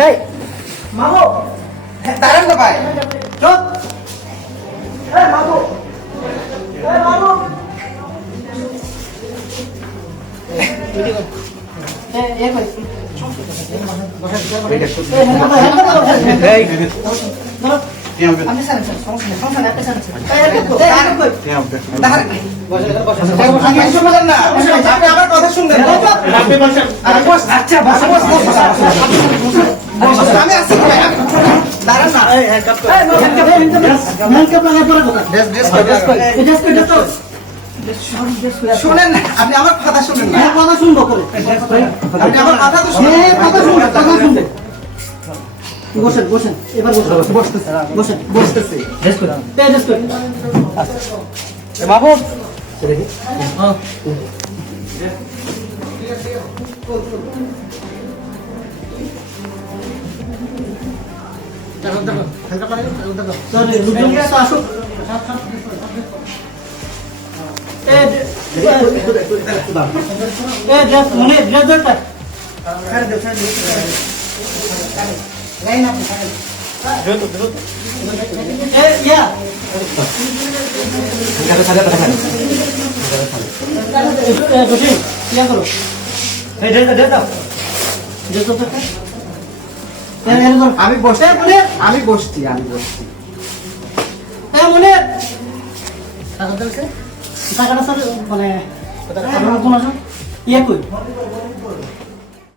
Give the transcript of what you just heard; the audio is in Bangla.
এই মামু দাঁড়ান না ভাই চুপ এই মামু আমার কথা শুনবেন আমি আসছি দাঁড়ান না শুনেন না আপনি আমার কথা শুনেন না কথা শুনবো করে আপনি আমার কথা তো শুনেন কথা শুনবেন বসেন বসেন এবার বসেন বসেন বসতেছি বাবু আমি বসে আমি বসছি মনে টাকাটা স্যার মানে ইয়ে কই